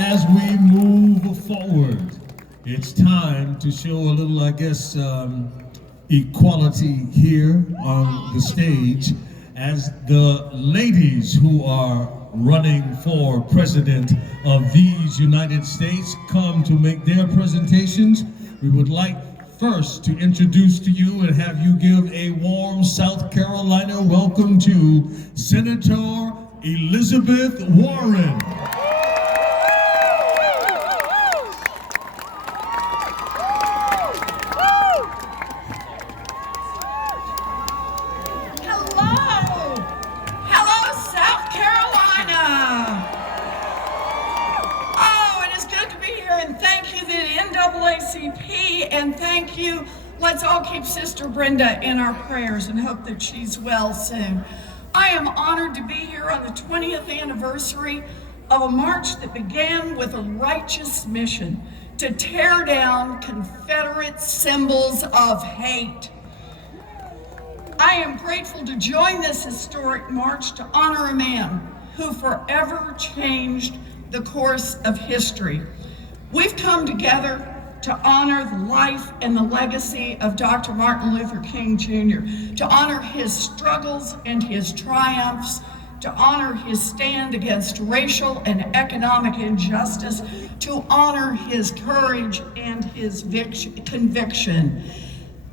as we move forward, it's time to show a little, I guess, equality here on the stage as the ladies who are running for president of these United States come to make their presentations. We would like first to introduce to you and have you give a warm South Carolina welcome to Senator Elizabeth Warren. And thank you. Let's all keep Sister Brenda in our prayers and hope that she's well soon. I am honored to be here on the 20th anniversary of a march that began with a righteous mission to tear down Confederate symbols of hate. I am grateful to join this historic march to honor a man who forever changed the course of history. We've come together to honor the life and the legacy of Dr. Martin Luther King Jr., to honor his struggles and his triumphs, to honor his stand against racial and economic injustice, to honor his courage and his conviction.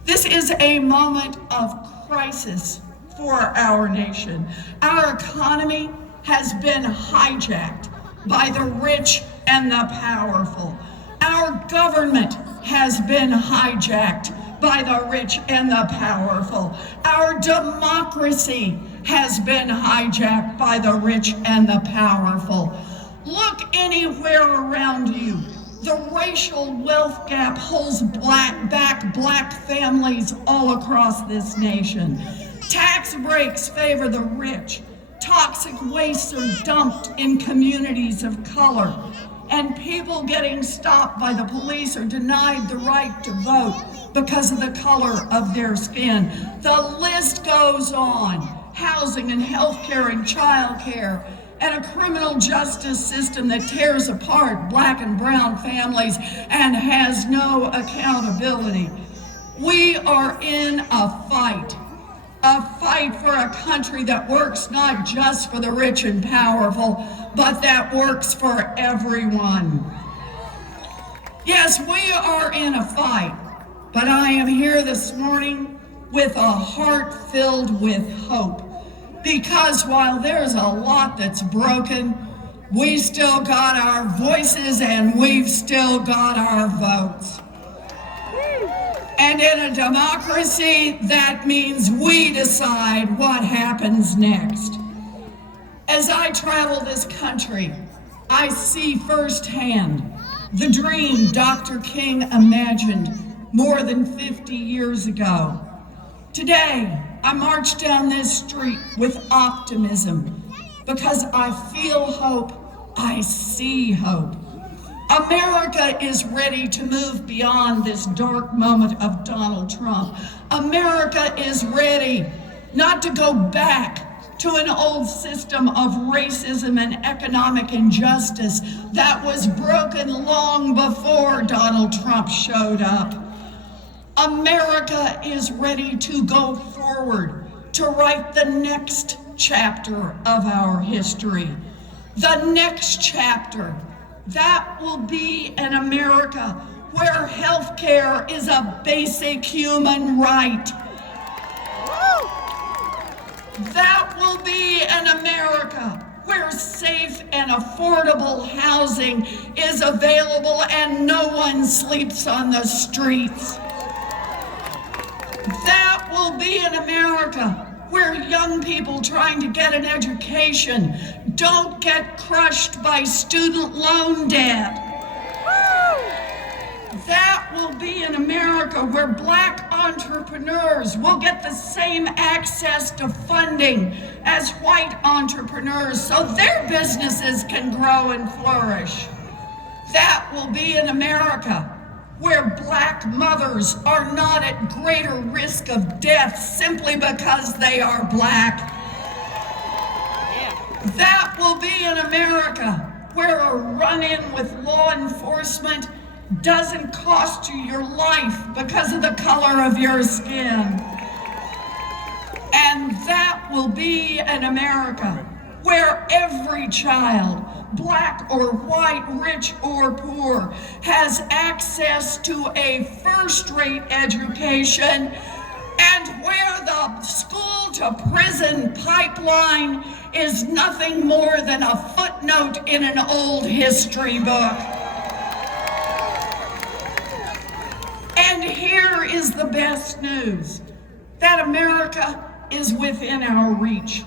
This is a moment of crisis for our nation. Our economy has been hijacked by the rich and the powerful. Our government has been hijacked by the rich and the powerful. Our democracy has been hijacked by the rich and the powerful. Look anywhere around you. The racial wealth gap holds back black families all across this nation. Tax breaks favor the rich. Toxic wastes are dumped in communities of color. And people getting stopped by the police are denied the right to vote because of the color of their skin. The list goes on. Housing and healthcare and childcare, and a criminal justice system that tears apart black and brown families and has no accountability. We are in a fight for a country that works not just for the rich and powerful, but that works for everyone. Yes, we are in a fight, but I am here this morning with a heart filled with hope. Because while there's a lot that's broken, we still got our voices and we've still got our votes. And in a democracy, that means we decide what happens next. As I travel this country, I see firsthand the dream Dr. King imagined more than 50 years ago. Today, I march down this street with optimism because I feel hope, I see hope. America is ready to move beyond this dark moment of Donald Trump. America is ready not to go back to an old system of racism and economic injustice that was broken long before Donald Trump showed up. America is ready to go forward, to write the next chapter of our history. The next chapter, that will be an America where health care is a basic human right. That will be an America where safe and affordable housing is available and no one sleeps on the streets. That will be an America where young people trying to get an education don't get crushed by student loan debt. That will be an America where black entrepreneurs will get the same access to funding as white entrepreneurs so their businesses can grow and flourish. That will be an America where black mothers are not at greater risk of death simply because they are black. That will be an America where a run-in with law enforcement doesn't cost you your life because of the color of your skin. And that will be an America where every child, black or white, rich or poor, has access to a first-rate education, and where the school-to-prison pipeline is nothing more than a footnote in an old history book. And here is the best news, that America is within our reach.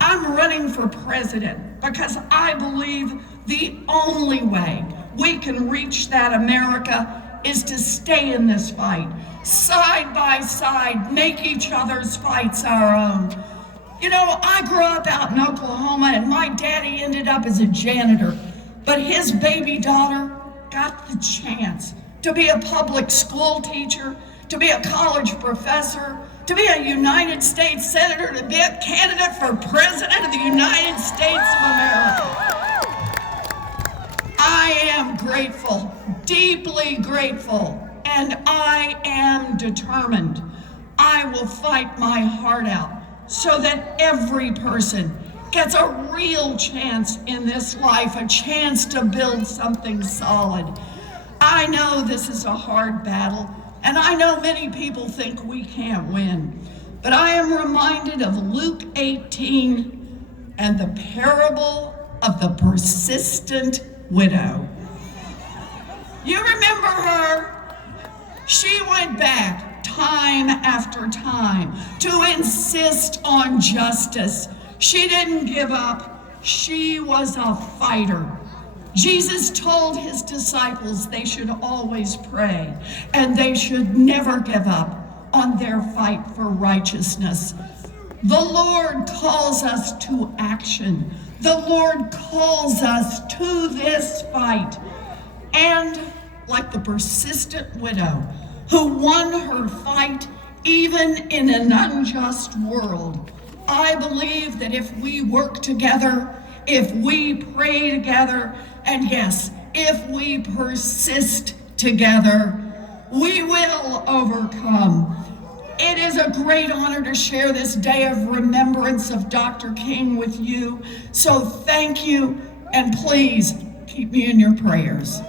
I'm running for president because I believe the only way we can reach that America is to stay in this fight, side by side, make each other's fights our own. You know, I grew up out in Oklahoma and my daddy ended up as a janitor, but his baby daughter got the chance to be a public school teacher, to be a college professor, to be a United States Senator, to be a candidate for President of the United States of America. I am grateful, deeply grateful, and I am determined. I will fight my heart out so that every person gets a real chance in this life, a chance to build something solid. I know this is a hard battle, and I know many people think we can't win, but I am reminded of Luke 18 and the parable of the persistent widow. You remember her? She went back time after time to insist on justice. She didn't give up. She was a fighter. Jesus told his disciples they should always pray and they should never give up on their fight for righteousness. The Lord calls us to action. The Lord calls us to this fight. And like the persistent widow who won her fight even in an unjust world, I believe that if we work together, if we pray together, and yes, if we persist together, we will overcome. It is a great honor to share this day of remembrance of Dr. King with you. So thank you, and please keep me in your prayers.